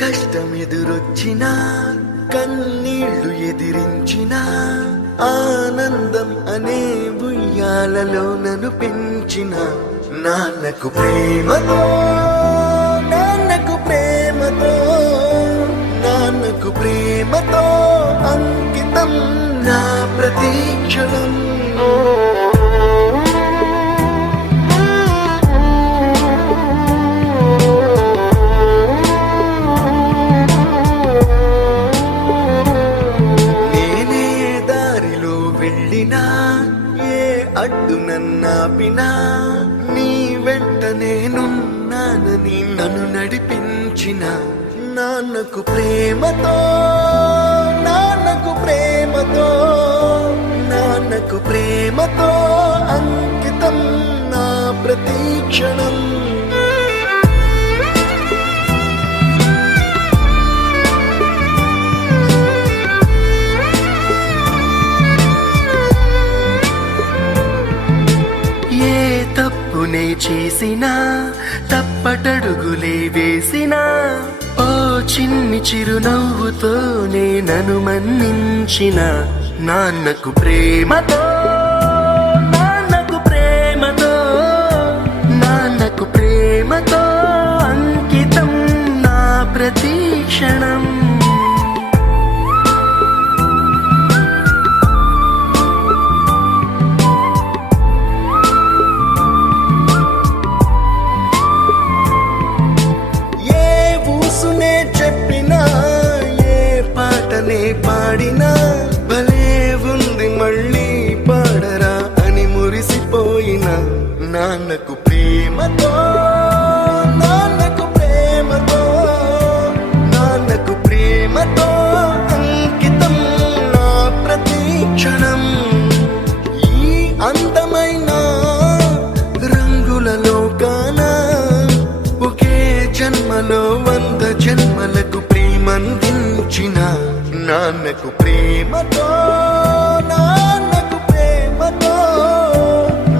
కష్టం ఎదురొచ్చినా కన్నీళ్లు ఎదిరించినా ఆనందం అనే ఉయ్యాలలో నన్ను పెంచిన నాన్నకు ప్రేమతో నాన్నకు ప్రేమతో నాన్నకు ప్రేమతో అంకితం నా ప్రతీక్షణం. నేనే దారిలో వెళ్ళినా ఏ అడ్డు నన్నాపినా నీ వెంట నేనున్నానని నన్ను నడిపించిన నాన్నకు ప్రేమతో నాన్నకు ప్రేమతో నాన్నకు ప్రేమతో అంకితం నా ప్రతీక్షణం. ఏ తప్పునే చేసినా తప్పటడుగులే వేసినా ఓ చిన్ని చిరునవ్వుతోనే నన్ను మన్నించిన నాన్నకు ప్రేమతో నాన్నకు ప్రేమతో నాన్నకు ప్రేమతో అంకితం నా ప్రతీక్షణం. పాడినా భలే ఉంది మళ్ళీ పాడరా అని మురిసిపోయిన నాన్నకు ప్రేమతో నాన్నకు ప్రేమతో నాన్నకు ప్రేమతో అంకితం నా ప్రతీక్షణం. ఈ అందమైన రంగులలో కానా ఒకే జన్మలో 100 జన్మలకు ప్రేమందించిన నాన్నకు ప్రేమతో నాన్నకు ప్రేమతో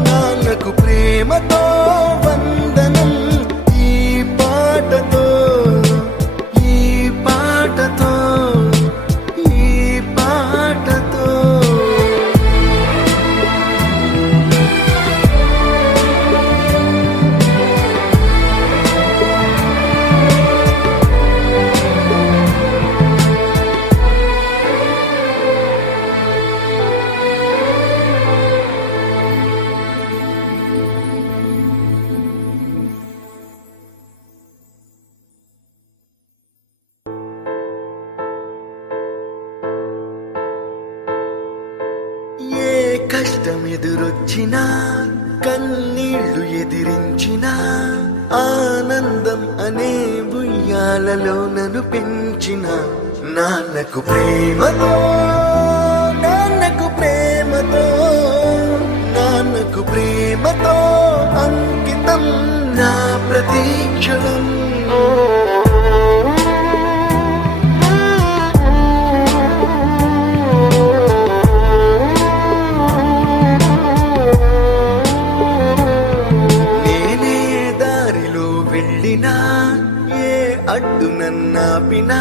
నాన్నకు ప్రేమతో వందనం. ఈ పాటతో ఈ పాటతో ఈ పాటతో కష్టం ఎదురొచ్చినా కన్నీళ్లు ఎదిరించినా ఆనందం అనే ఉయ్యాలలో నన్ను పెంచిన నాన్నకు ప్రేమతో నాన్నకు ప్రేమతో నాన్నకు ప్రేమతో అంకితం నా ప్రతీక్షణం. ఏ అడ్డు నన్నాపినా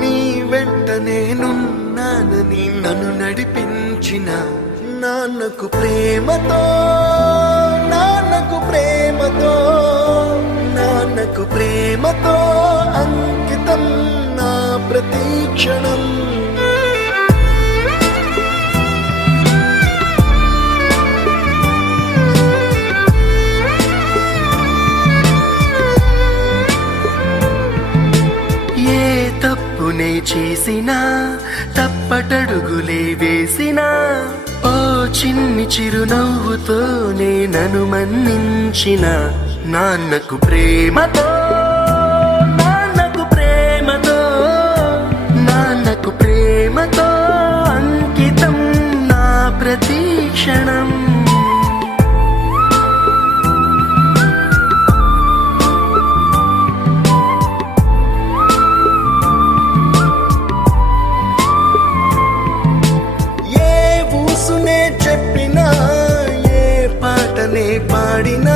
నీ వెంట నేనున్నానని నన్ను నడిపించిన నాన్నకు ప్రేమతో నాన్నకు ప్రేమతో నాన్నకు ప్రేమతో అంకితం నా ప్రతీక్షణం. తప్పునే చేసినా తప్పటడుగులే వేసినా ఓ చిన్ని చిరునవ్వుతోనే నన్ను మన్నించిన నాన్నకు ప్రేమతో నాన్నకు ప్రేమతో నాన్నకు ప్రేమతో అంకితం నా ప్రతీక్షణం. పాడినా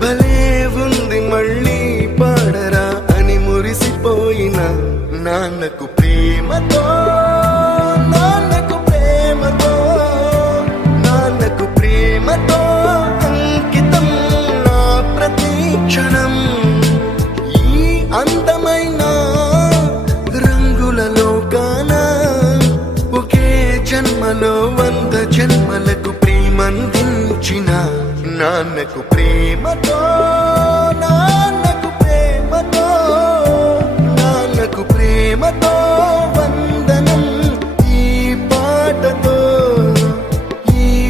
భలే ఉంది మళ్ళీ పాడరా అని మురిసిపోయిన నాన్నకు ప్రేమతో